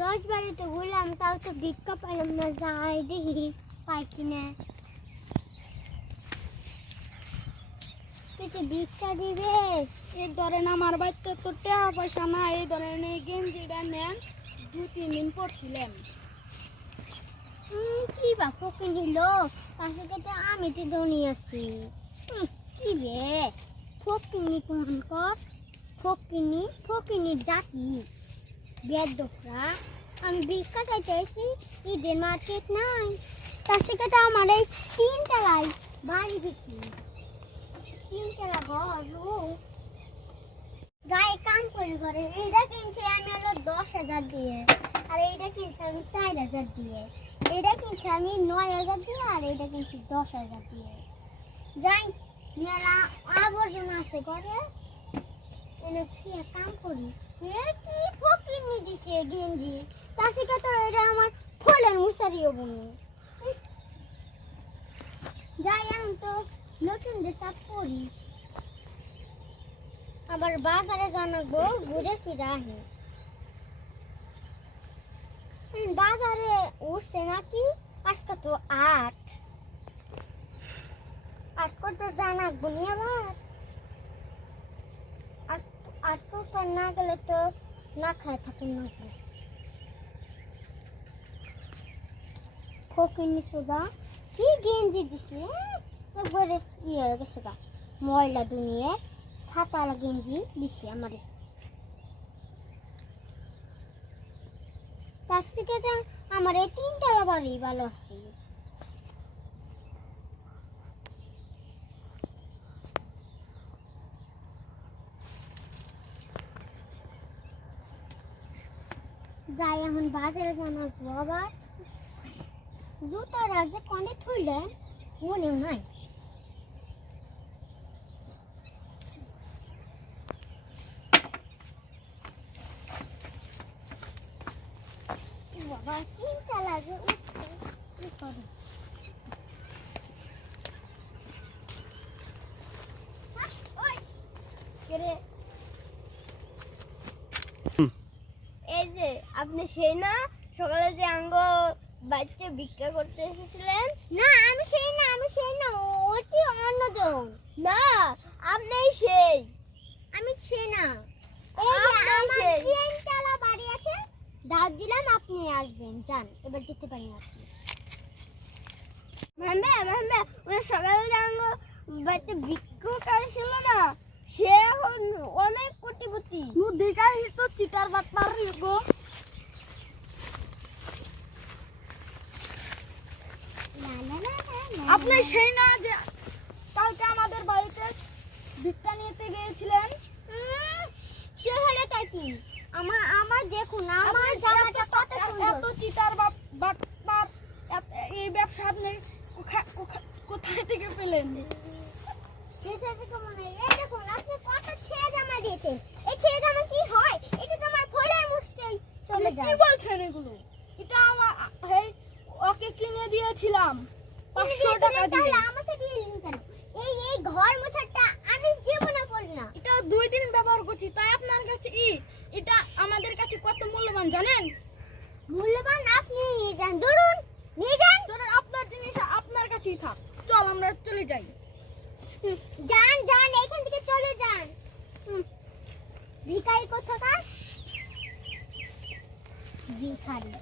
10 বারে তো বললাম, তাও তো ভিক্ষা পাইলাম না। যাই দেখি পাই কিনা। কিছু ভিক্ষা দিবে? এই ধরেন আমার বাড়িতে তো টাকা পয়সা না, এই ধরেন এই গেঞ্জিটা নেন, 2-3 দিন পরছিলেন। কি বা ফকিনি লোক, তার সাথে তো আমি তো ধনী আছি। কি বে ফকিনি কোনকর, ফকিনি ফকিনির জাতি বেদকরা। আমি ভিক্ষা চাইতে এসেছি, ঈদের মার্কেট নাই, তার সাথে তো আমার এই 3 টাকায় বাড়ি গেছি। 3 টাকা ঘর যাই কাম করে ঘরে। এইটা কিনছি আমি হলো 10,000 দিয়ে, আর এইটা কিনছি আমি 4,000 দিয়ে, এইটা কিনছি আমি 9,000 দিয়ে, আর এইটা কিনছি 10,000 দিয়ে। যাই মেলা আবর্জনা আছে ঘরে, এনে ছুঁয়ে কাম করি। কি ফকিনি দিছে গেঞ্জি, তার সাথে তো এটা আমার ফলের মুসারিও বনি। যাই আমি তো নতুন ড্রেস পরি, আবার বাজারে জানাবো, ঘুরে ফিরে আহি। বাজারে উঠছে নাকি আজকে তো 8 কত জানাবো নি আবার। 8 কত না গেলে তো না খায় থাকেন নাকি। ফকিনি সুদা কি গেঞ্জি দিছে, একবারে ইয়ে হয়ে গেছে গা, ময়লা দুনিয়ে। ছাতালা গেঞ্জি দিছে আমারে, তার থেকে আমার এই 3 টাকা বাড়ি ভালো আছে। যাই এখন বাজারে জানাবো আবার। জুতারা যে কনে থুইলেন মনেও নাই। বাবা 3 টাকা যে উঠছে কি করে। এই যে আপনি সেই না সকালে যে আঙ্গ বাড়িতে ভিক্ষা করতে এসেছিলেন? না আমি সেই না, আমি সেই না, ওটি অন্যজন। না, আপনি সেই। আমি সেই না, এই যে আপনি আমার সেই। 3 টাকা বাড়ি আছে, দাঁত দিলাম, আপনি আসবেন। যান, এবার যেতে পারেন আপনি। ম্যাম ওই সকালে যে আঙ্গ বাড়িতে ভিক্ষা করেছিল না, সে এখন অনেক কোটিপতি। দেখাই তো চিটার বাটপার গো। আপনি সেই না যে কালকে আমাদের বাড়িতে ভিক্ষা নিতে গিয়েছিলেন? সে হলে তাই কি, আমার দেখুন আমার জামাটা কত সুন্দর। এত চিটার বাটপার, এই ব্যবসা আপনি কোথায় থেকে পেলেন? এই দেখুন আপনি কত ছেঁড়া জামা দিয়েছেন। এই ছেঁড়া জামা কি হয়, এটা তো আমার ফলের মুষ্টেই চলে যায়। কি বলছেন এগুলো? এটা আমার ওকে কিনে দিয়েছিলাম 500 টাকা দিয়ে। তাহলে আমাকে দিলেন কেন? এই ঘর মোছাটা আমি জীবনে করি না। এটা 2 দিন ব্যবহার করছি, তাই আপনার কাছে এটা আমাদের কাছে কত মূল্যবান জানেন? মূল্যবান আপনি নিয়ে যান, ধরুন নিয়ে যান। ধরেন আপনার জিনিস আপনার কাছেই থাক, চল আমরা চলে যাই। যান যান, এখান থেকে চলে যান। ভিখারি কোথাকার ভিখারি।